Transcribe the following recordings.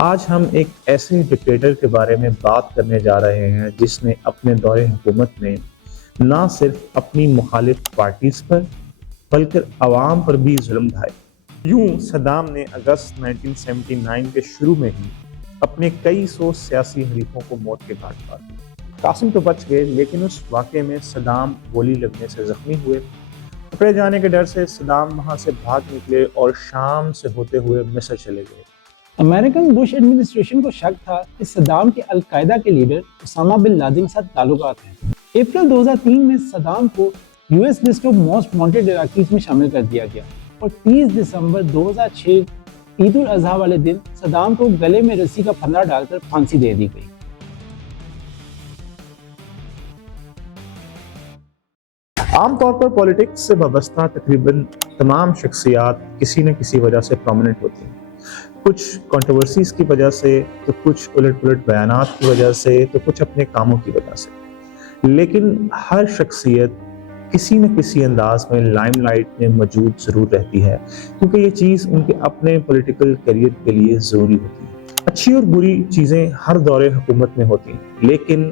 آج ہم ایک ایسے ڈکٹیٹر کے بارے میں بات کرنے جا رہے ہیں جس نے اپنے دور حکومت میں نہ صرف اپنی مخالف پارٹیز پر بلکہ عوام پر بھی ظلم ڈھائے۔ یوں صدام نے اگست 1979 کے شروع میں ہی اپنے کئی سو سیاسی حریفوں کو موت کے گھاٹ اتار دیا۔ قاسم تو بچ گئے، لیکن اس واقعے میں صدام گولی لگنے سے زخمی ہوئے۔ پکڑے جانے کے ڈر سے صدام وہاں سے بھاگ نکلے اور شام سے ہوتے ہوئے مصر چلے گئے۔ امریکن بش ایڈمنسٹریشن کو شک تھا کہ صدام کے القاعدہ کے لیڈر اسامہ بن لادن کے ساتھ تعلقات ہیں۔ اپریل 2003 میں صدام کو U S list of most wanted Iraqis میں شامل کر دیا گیا اور 30 دسمبر 2006 عید الاضحیٰ والے دن صدام کو گلے میں رسی کا پھندا ڈال کر پھانسی دے دی گئی۔ عام طور پر پولیٹکس سے وابستہ تقریباً تمام شخصیات کسی نہ کسی وجہ سے پرومیننٹ ہوتی ہیں، کچھ کنٹروورسیز کی وجہ سے، تو کچھ الٹ پلٹ بیانات کی وجہ سے، تو کچھ اپنے کاموں کی وجہ سے۔ لیکن ہر شخصیت کسی نہ کسی انداز میں لائم لائٹ میں موجود ضرور رہتی ہے، کیونکہ یہ چیز ان کے اپنے پولیٹیکل کیریئر کے لیے ضروری ہوتی ہے۔ اچھی اور بری چیزیں ہر دور حکومت میں ہوتی ہیں، لیکن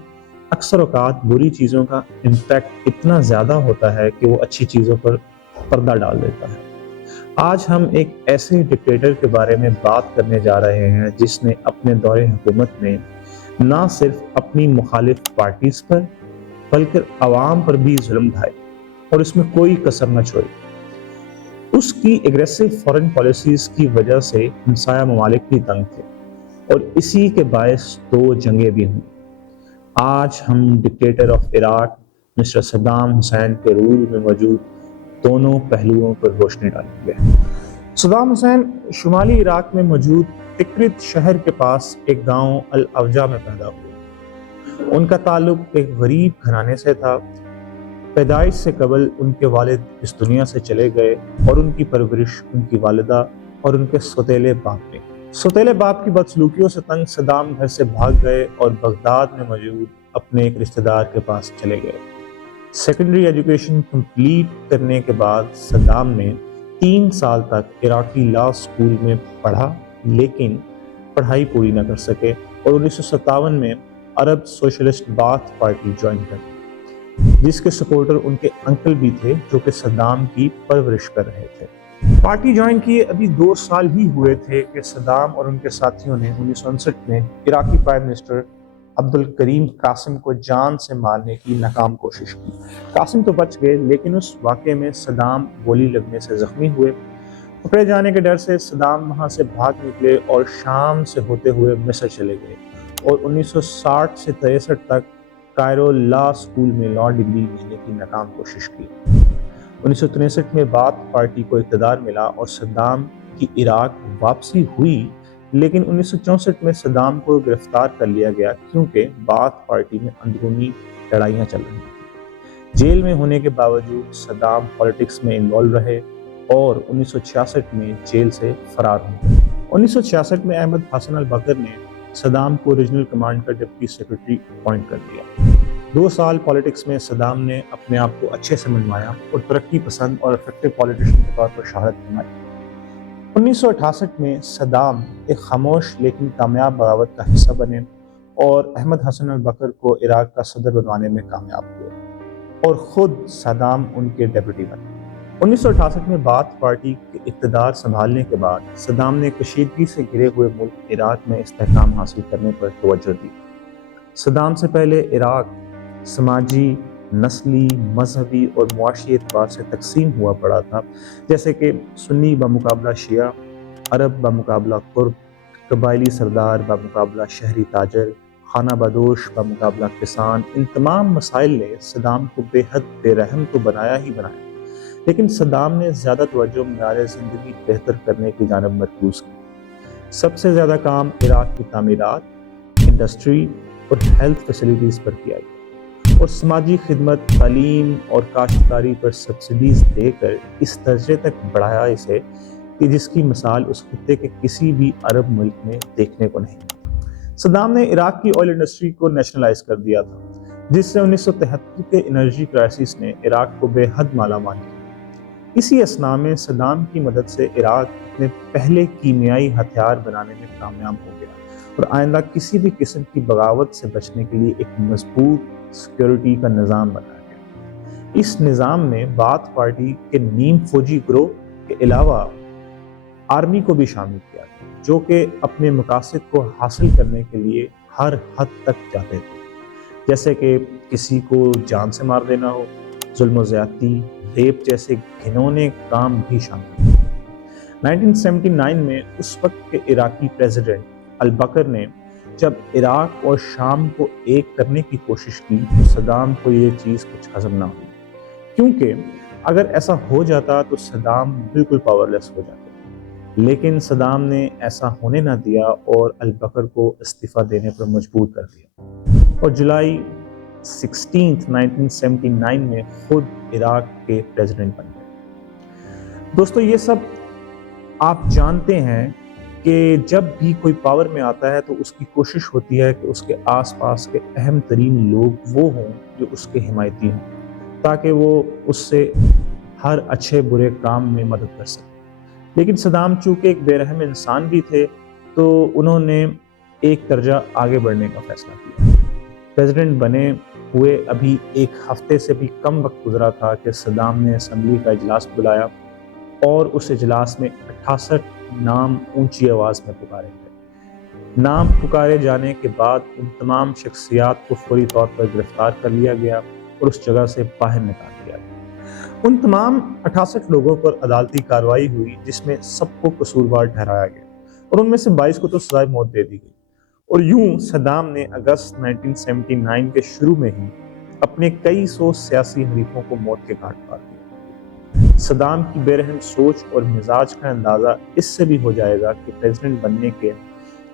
اکثر اوقات بری چیزوں کا امپیکٹ اتنا زیادہ ہوتا ہے کہ وہ اچھی چیزوں پر پردہ ڈال دیتا ہے۔ آج ہم ایک ایسے ڈکٹیٹر کے بارے میں بات کرنے جا رہے ہیں جس نے اپنے دور حکومت میں نہ صرف اپنی مخالف پارٹیز پر بلکہ عوام پر بھی ظلم ڈھائے اور اس میں کوئی کسر نہ چھوڑی۔ اس کی ایگریسو فارن پالیسیز کی وجہ سے ہمسایہ ممالک بھی تنگ تھے اور اسی کے باعث 2 جنگیں بھی ہوئیں۔ آج ہم dictator of Iraq mister Saddam Hussein کے رول میں موجود دونوں پہلوؤں پر روشنی ڈالیں گے۔ صدام حسین شمالی عراق میں موجود تکرت شہر کے پاس ایک گاؤں الاوجا میں پیدا ہوئے۔ ان کا تعلق ایک غریب گھرانے سے تھا۔ پیدائش سے قبل ان کے والد اس دنیا سے چلے گئے اور ان کی پرورش ان کی والدہ اور ان کے سوتیلے باپ نے۔ سوتیلے باپ کی بدسلوکیوں سے تنگ صدام گھر سے بھاگ گئے اور بغداد میں موجود اپنے ایک رشتہ دار کے پاس چلے گئے۔ سیکنڈری ایجوکیشن کمپلیٹ کرنے کے بعد صدام نے 3 سال تک عراقی لا اسکول میں پڑھا، لیکن پڑھائی پوری نہ کر سکے اور 1957 میں عرب سوشلسٹ باتھ پارٹی جوائن کر دی، جس کے سپورٹر ان کے انکل بھی تھے جو کہ صدام کی پرورش کر رہے تھے۔ پارٹی جوائن کیے ابھی 2 سال ہی ہوئے تھے کہ صدام اور ان کے ساتھیوں نے 1959 میں عراقی پرائم منسٹر عبدالکریم قاسم کو جان سے مارنے کی ناکام کوشش کی۔ قاسم تو بچ گئے، لیکن اس واقعے میں صدام گولی لگنے سے زخمی ہوئے۔ پکڑے جانے کے ڈر سے صدام وہاں سے بھاگ نکلے اور شام سے ہوتے ہوئے مصر چلے گئے اور 1960 سے 63 تک کائرو لا اسکول میں لا ڈگری لینے کی ناکام کوشش کی۔ 1963 میں باتھ پارٹی کو اقتدار ملا اور صدام کی عراق واپسی ہوئی، لیکن 1964 میں صدام کو گرفتار کر لیا گیا کیونکہ باتھ پارٹی میں اندرونی لڑائیاں چل رہی تھیں۔ جیل میں ہونے کے باوجود صدام پالیٹکس میں انوالو رہے اور 1966 میں جیل سے فرار ہو گئے۔ 1966 میں احمد حسن البکر نے صدام کو ریجنل کمانڈ کا ڈپٹی سیکرٹری اپوائنٹ کر دیا۔ 2 سال پالیٹکس میں صدام نے اپنے آپ کو اچھے سے منوایا اور ترقی پسند اور افیکٹو پالیٹیشین کے طور پر شہرت کمائی۔ 1968 میں صدام ایک خاموش لیکن کامیاب بغاوت کا حصہ بنے اور احمد حسن البکر کو عراق کا صدر بنوانے میں کامیاب ہوئے اور خود صدام ان کے ڈیپٹی بنے۔ 1968 میں باتھ پارٹی کے اقتدار سنبھالنے کے بعد صدام نے کشیدگی سے گھرے ہوئے ملک عراق میں استحکام حاصل کرنے پر توجہ دی۔ صدام سے پہلے عراق سماجی، نسلی، مذہبی اور معاشی اعتبار سے تقسیم ہوا پڑا تھا، جیسے کہ سنی بمقابلہ شیعہ، عرب بمقابلہ کرد، قبائلی سردار بمقابلہ شہری تاجر، خانہ بدوش بمقابلہ کسان۔ ان تمام مسائل نے صدام کو بے حد بے رحم تو بنایا ہی بنایا، لیکن صدام نے زیادہ توجہ معیار زندگی بہتر کرنے کی جانب مرکوز کی۔ سب سے زیادہ کام عراق کی تعمیرات، انڈسٹری اور ہیلتھ فیسلٹیز پر کیا گیا اور سماجی خدمت، تعلیم اور کاشتکاری پر سبسڈیز دے کر اس درجے تک بڑھایا اسے کہ جس کی مثال اس خطے کے کسی بھی عرب ملک میں دیکھنے کو نہیں۔ صدام نے عراق کی آئل انڈسٹری کو نیشنلائز کر دیا تھا، جس سے 1973 کے انرجی کرائسس نے عراق کو بے حد مالا مال کیا۔ اسی اثنا میں صدام کی مدد سے عراق اپنے پہلے کیمیائی ہتھیار بنانے میں کامیاب ہو گیا اور آئندہ کسی بھی قسم کی بغاوت سے بچنے کے لیے ایک مضبوط سیکیورٹی کا نظام بنایا گیا۔ اس نظام میں باتھ پارٹی کے نیم فوجی گروہ کے علاوہ آرمی کو بھی شامل کیا گیا، جو کہ اپنے مقاصد کو حاصل کرنے کے لیے ہر حد تک جاتے تھے، جیسے کہ کسی کو جان سے مار دینا ہو، ظلم و زیادتی، ریپ جیسے گھنونے کام بھی شامل ہیں۔ 1979 میں اس وقت کے عراقی پریزیڈنٹ البکر نے جب عراق اور شام کو ایک کرنے کی کوشش کی تو صدام کو یہ چیز کچھ ہضم نہ ہوئی، کیونکہ اگر ایسا ہو جاتا تو صدام بالکل پاورلیس ہو جاتا، لیکن صدام نے ایسا ہونے نہ دیا اور البکر کو استعفیٰ دینے پر مجبور کر دیا اور جولائی 1979 میں خود عراق کے پریزیڈنٹ بن گئے۔ دوستو، یہ سب آپ جانتے ہیں کہ جب بھی کوئی پاور میں آتا ہے تو اس کی کوشش ہوتی ہے کہ اس کے آس پاس کے اہم ترین لوگ وہ ہوں جو اس کے حمایتی ہوں، تاکہ وہ اس سے ہر اچھے برے کام میں مدد کر سکے۔ لیکن صدام چونکہ ایک بے رحم انسان بھی تھے تو انہوں نے ایک درجہ آگے بڑھنے کا فیصلہ کیا۔ پریزیڈنٹ بنے ہوئے ابھی ایک ہفتے سے بھی کم وقت گزرا تھا کہ صدام نے اسمبلی کا اجلاس بلایا اور اس اجلاس میں 68 نام اونچی آواز میں پکارے گئے۔ نام پکارے جانے کے بعد ان تمام شخصیات کو فوری طور پر گرفتار کر لیا گیا اور اس جگہ سے باہر نکال دیا گیا۔ ان تمام 68 لوگوں پر عدالتی کارروائی ہوئی جس میں سب کو قصوروار ٹھہرایا گیا اور ان میں سے 22 کو تو سزائے موت دے دی گئی، اور یوں صدام نے اگست 1979 کے شروع میں ہی اپنے کئی سو سیاسی حریفوں کو موت کے گھاٹ اتار دیا۔ صدام کی بے رحم سوچ اور مزاج کا اندازہ اس سے بھی ہو جائے گا کہ پریزیڈنٹ بننے کے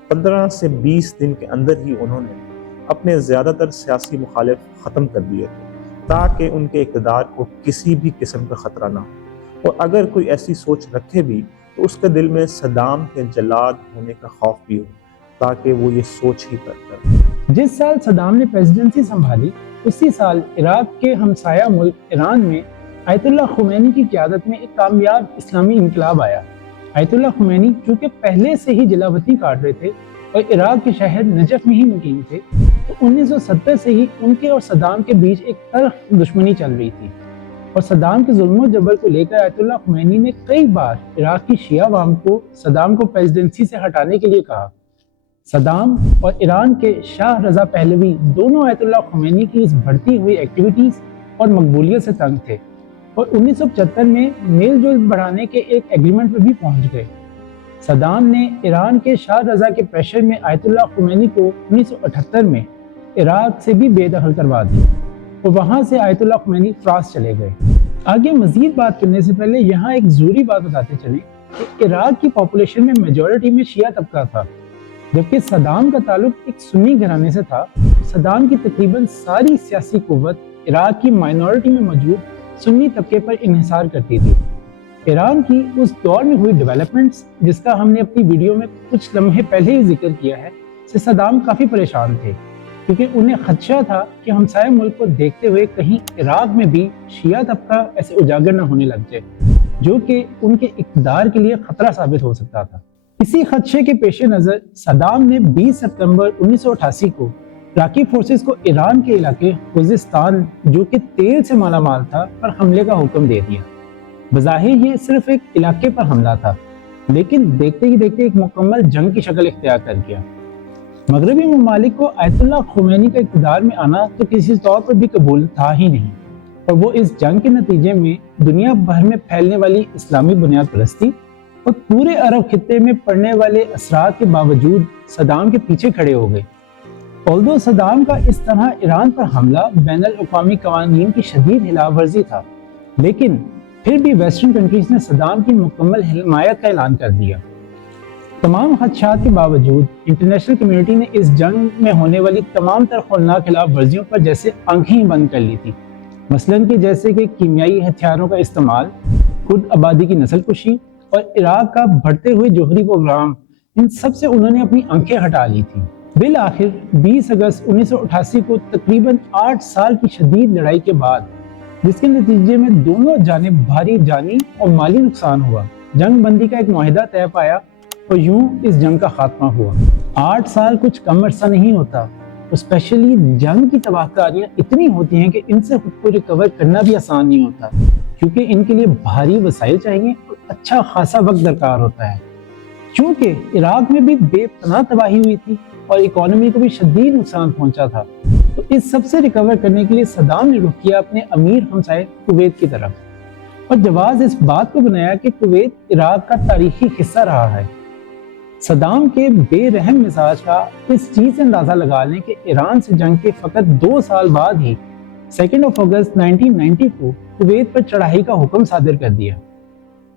15 سے 20 دن کے اندر ہی انہوں نے اپنے زیادہ تر سیاسی مخالف ختم کر دیے تھے تاکہ ان کے اقتدار کو کسی بھی قسم کا خطرہ نہ ہو، اور اگر کوئی ایسی سوچ رکھے بھی تو اس کے دل میں صدام کے جلاد ہونے کا خوف بھی ہو تاکہ وہ یہ سوچ ہی کر۔ جس سال صدام نے پریزیڈنسی سنبھالی اسی سال عراق کے ہمسایہ ملک ایران میں آیت اللہ خمینی کی قیادت میں ایک کامیاب اسلامی انقلاب آیا۔ آیت اللہ خمینی چونکہ پہلے سے ہی جلاوطنی کاٹ رہے تھے اور عراق کے شہر نجف میں ہی مقیم تھے، تو 1970 سے ہی ان کے اور صدام کے بیچ ایک تلخ دشمنی چل رہی تھی، اور صدام کے ظلم و جبر کو لے کر آیت اللہ خمینی نے کئی بار عراق کی شیعہ عوام کو صدام کو پریزیڈنسی سے ہٹانے کے لیے کہا۔ صدام اور ایران کے شاہ رضا پہلوی دونوں آیت اللہ خمینی کی اس بڑھتی ہوئی ایکٹیویٹیز اور مقبولیت سے تنگ تھے اور 1975 میں میل جول بڑھانے کے ایک ایگریمنٹ پر بھی پہنچ گئے۔ صدام نے ایران کے شاہ رضا کے پریشر میں آیت اللہ خمینی کو 1978 میں عراق سے بھی بے دخل کروا دیا اور وہاں سے آیت اللہ خمینی فرانس چلے گئے۔ آگے مزید بات کرنے سے پہلے یہاں ایک ضروری بات بتاتے چلیں کہ عراق کی پاپولیشن میں میجورٹی میں شیعہ طبقہ تھا، جبکہ صدام کا تعلق ایک سنی گھرانے سے تھا۔ صدام کی تقریباً ساری سیاسی قوت عراق کی مائنورٹی میں موجود سنی طبقے پر انحصار کرتی تھی۔ ایران کی اس دور میں ہوئی ڈیولپمنٹس، جس کا ہم نے اپنی ویڈیو میں کچھ لمحے پہلے ہی ذکر کیا ہے، سے صدام کافی پریشان تھے، کیونکہ انہیں خدشہ تھا کہ ہمسائے ملک کو دیکھتے ہوئے کہیں عراق میں بھی شیعہ طبقہ ایسے اجاگر نہ ہونے لگ جائے، جو کہ ان کے اقتدار کے لیے خطرہ ثابت ہو سکتا تھا۔ اسی خدشے کے پیش نظر صدام نے 20 ستمبر 1988 کو عراقی فورسز کو ایران کے علاقے خوزستان، جو کہ تیل سے مالا مال تھا، پر حملے کا حکم دے دیا۔ بظاہر یہ صرف ایک علاقے پر حملہ تھا، لیکن دیکھتے ہی دیکھتے ایک مکمل جنگ کی شکل اختیار کر گیا۔ مغربی ممالک کو آیت اللہ خمینی کا اقتدار میں آنا تو کسی طور پر بھی قبول تھا ہی نہیں، اور وہ اس جنگ کے نتیجے میں دنیا بھر میں پھیلنے والی اسلامی بنیاد پرستی اور پورے عرب خطے میں پڑنے والے اثرات کے باوجود صدام کے پیچھے کھڑے ہو گئے۔ although صدام کا اس طرح ایران پر حملہ بین الاقوامی قوانین کی شدید خلاف ورزی تھا، لیکن پھر بھی ویسٹرن کنٹریز نے صدام کی مکمل حمایت کا اعلان کر دیا۔ تمام خدشات کے باوجود انٹرنیشنل کمیونٹی نے اس جنگ میں ہونے والی تمام تر ہولناک خلاف ورزیوں پر جیسے آنکھیں بند کر لی تھی، مثلاً کہ جیسے کہ کیمیائی ہتھیاروں کا استعمال، خود آبادی کی نسل کشی اور عراق کا بڑھتے ہوئے جوہری پروگرام، ان سب سے انہوں نے اپنی آنکھیں ہٹا لی تھیں۔ بالآخر 20 اگست 1988 کو تقریباً 8 سال کی شدید لڑائی کے بعد جس کے نتیجے میں دونوں جانب بھاری جانی اور مالی نقصان ہوا۔ جنگ بندی کا ایک معاہدہ طے پایا اور یوں اس جنگ کا خاتمہ ہوا۔ 8 سال کچھ کم عرصہ نہیں ہوتا، اسپیشلی جنگ کی تباہ کاریاں اتنی ہوتی ہیں کہ ان سے خود کو ریکور کرنا بھی آسان نہیں ہوتا، کیونکہ ان کے لیے بھاری وسائل چاہیے اور اچھا خاصا وقت درکار ہوتا ہے۔ چونکہ عراق میں بھی بے پناہ تباہی ہوئی تھی اور اکانومی کو بھی شدید نقصان پہنچا تھا، تو اس سب سے ریکور کرنے کے لیے صدام نے رخ کیا اپنے امیر ہمسائے کویت کی طرف، اور جواز اس بات کو بنایا کہ کویت عراق کا تاریخی حصہ رہا ہے۔ صدام کے بے رحم مزاج کا اس چیز سے اندازہ لگا لیں کہ ایران سے جنگ کے فقط 2 سال بعد ہی 2 اگست 1990 کو کویت پر چڑھائی کا حکم صادر کر دیا۔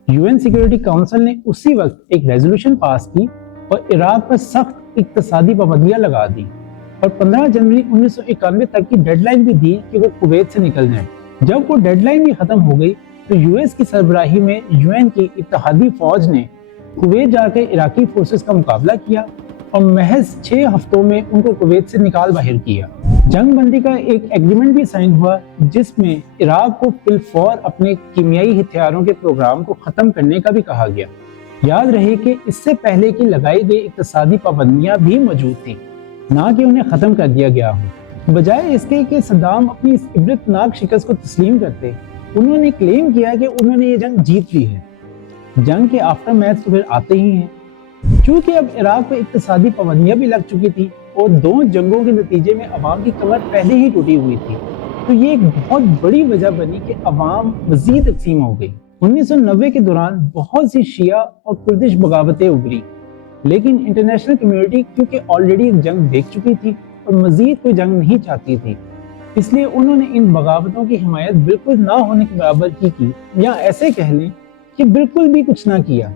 UN سیکیورٹی کونسل نے اسی وقت ایک ریزولوشن پاس کی اور عراق پر سخت اقتصادی پابندیاں لگا دی، اور 15 جنوری 1991 تک کی ڈیڈ لائن بھی دی کہ وہ کویت سے نکل جائیں۔ جب وہ ڈیڈ لائن بھی ختم ہو گئی تو US کی سربراہی میں UN کی اتحادی فوج نے کویت جا کے عراقی فورسز کا مقابلہ کیا اور محض 6 ہفتوں میں ان کو کویت سے نکال باہر کیا۔ جنگ بندی کا ایک ایگریمنٹ بھی سائن ہوا جس میں عراق کو فی الفور اپنے کیمیائی ہتھیاروں کے پروگرام کو ختم کرنے کا بھی کہا گیا۔ یاد رہے کہ اس سے پہلے کی لگائی گئی اقتصادی پابندیاں بھی موجود تھیں، نہ کہ انہیں ختم کر دیا گیا ہو۔ بجائے اس کے کہ صدام اپنی اس عبرتناک شکست کو تسلیم کرتے، انہوں نے کلیم کیا کہ انہوں نے یہ جنگ جیت لی ہے۔ جنگ کے آفٹر میتھ تو پھر آتے ہی ہیں۔ چونکہ اب عراق پہ اقتصادی پابندیاں بھی لگ چکی تھی اور 2 جنگوں کے نتیجے میں عوام کی کمر پہلے ہی ٹوٹی ہوئی تھی، تو یہ ایک بہت بڑی وجہ بنی کہ عوام مزید تقسیم ہو گئی۔ 1990 کے دوران بہت سی شیعہ اور کردش بغاوتیں ابھری، لیکن انٹرنیشنل کمیونٹی کیونکہ آلریڈی ایک جنگ دیکھ چکی تھی اور مزید کوئی جنگ نہیں چاہتی تھی، اس لیے انہوں نے ان بغاوتوں کی حمایت بالکل نہ ہونے کے برابر کی، یا ایسے کہہ لیں کہ بالکل بھی کچھ نہ کیا،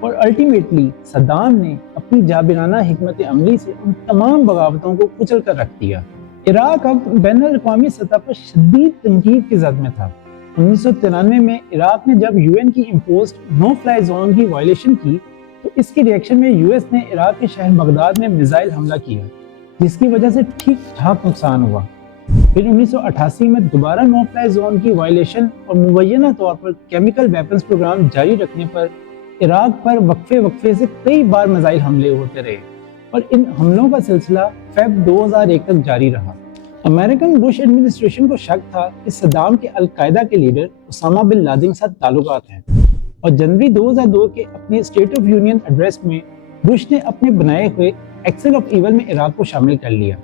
اور الٹیمیٹلی صدام نے اپنی جابرانہ حکمت عملی سے ان تمام بغاوتوں کو کچل کر رکھ دیا۔ عراق اب بین الاقوامی سطح پر شدید تنقید کی زد میں تھا۔ 1993 میں عراق نے جب UN کی امپوزڈ نو فلائی زون کی وائلیشن کی تو اس کی ریئیکشن میں US نے عراق کے شہر بغداد میں میزائل حملہ کیا، جس کی وجہ سے ٹھیک ٹھاک نقصان ہوا۔ پھر 1988 میں دوبارہ نو فلائی زون کی وائلیشن اور مبینہ طور پر کیمیکل ویپنز پروگرام جاری رکھنے پر عراق پر وقفے سے کئی بار میزائل حملے ہوتے رہے، اور ان حملوں کا سلسلہ فیب 2001 تک جاری رہا۔ امریکن بش ایڈمنسٹریشن کو شک تھا کہ صدام کے القاعدہ کے لیڈر اسامہ بن لادن کے ساتھ تعلقات ہیں، اور جنوری 2002 کے اپنے اسٹیٹ آف یونین ایڈریس میں بش نے اپنے بنائے ہوئے ایکسل آف ایول میں عراق کو شامل کر لیا۔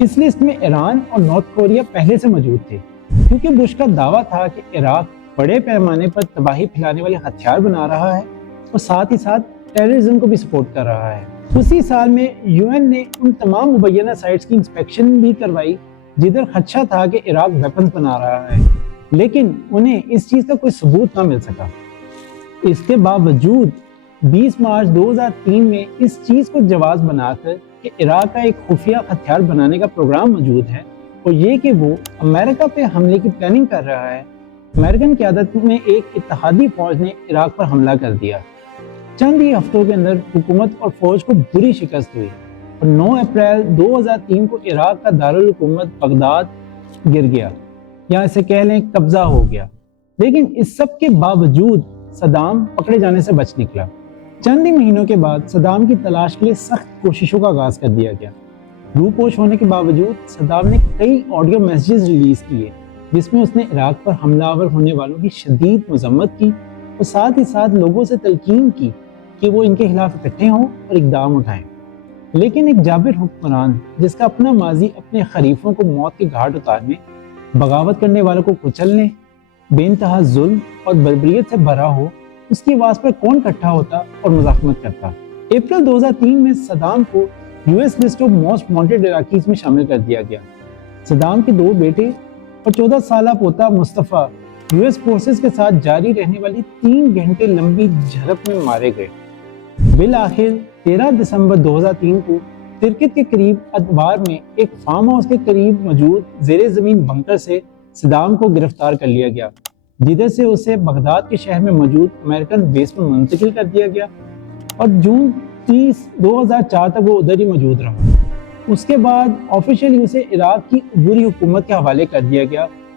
اس لسٹ میں ایران اور نارتھ کوریا پہلے سے موجود تھے، کیونکہ بش کا دعویٰ تھا کہ عراق بڑے پیمانے پر تباہی پھیلانے والے ہتھیار بنا رہا ہے اور ساتھ ہی ساتھ ٹیررزم کو بھی سپورٹ کر رہا ہے۔ اسی سال میں UN نے ان تمام مبینہ سائٹس کی انسپیکشن بھی کروائی جدھر خدشہ تھا کہ عراق ویپنز بنا رہا ہے، لیکن انہیں اس چیز کا کوئی ثبوت نہ مل سکا۔ اس کے باوجود 20 مارچ 2003 میں اس چیز کو جواز بنا کر کہ عراق کا ایک خفیہ ہتھیار بنانے کا پروگرام موجود ہے اور یہ کہ وہ امریکہ پہ حملے کی پلاننگ کر رہا ہے، امریکن قیادت میں ایک اتحادی فوج نے عراق پر حملہ کر دیا۔ چند ہی ہفتوں کے اندر حکومت اور فوج کو بری شکست ہوئی اور 9 اپریل 2003 کو عراق کا دارالحکومت بغداد گر گیا، یا اسے کہہ لیں قبضہ ہو گیا۔ لیکن اس سب کے باوجود صدام پکڑے جانے سے بچ نکلا۔ چند ہی مہینوں کے بعد صدام کی تلاش کے لیے سخت کوششوں کا آغاز کر دیا گیا۔ روپوش ہونے کے باوجود صدام نے کئی آڈیو میسیجز ریلیز کیے جس میں اس نے عراق پر حملہ آور ہونے والوں کی شدید مذمت کی اور ساتھ ہی ساتھ لوگوں سے تلقین کی کہ وہ ان کے خلاف اکٹھے ہوں اور اقدام اٹھائیں۔ لیکن ایک جابر حکمران جس کا اپنا ماضی اپنے خریفوں کو موت کے گھاٹ اتارنے، بغاوت کرنے والوں کو کچلنے، بے انتہا ظلم اور بربریت سے بھرا ہو، اس کی آواز پر کون اکٹھا ہوتا اور مزاحمت کرتا؟ اپریل 2003 میں صدام کو US list of most wanted Iraqis میں شامل کر دیا گیا۔ صدام کے 2 بیٹے اور 14 سالہ پوتا مصطفیٰ US فورسز کے ساتھ جاری رہنے والی 3 گھنٹے لمبی جھڑپ میں مارے گئے۔ بالآخر 13 دسمبر 2003 کو ترکت کے قریب ادوار میں ایک فارم ہاؤس کے قریب موجود زیر زمین بنکر سے صدام کو گرفتار کر لیا گیا، جدھر سے اسے بغداد کے شہر میں موجود امریکن بیس میں منتقل کر دیا گیا اور جون 30 2004 تک وہ ادھر ہی موجود رہا۔ اس کے بعد آفیشیلی اسے عراق کی عبوری حکومت کے حوالے کر دیا گیا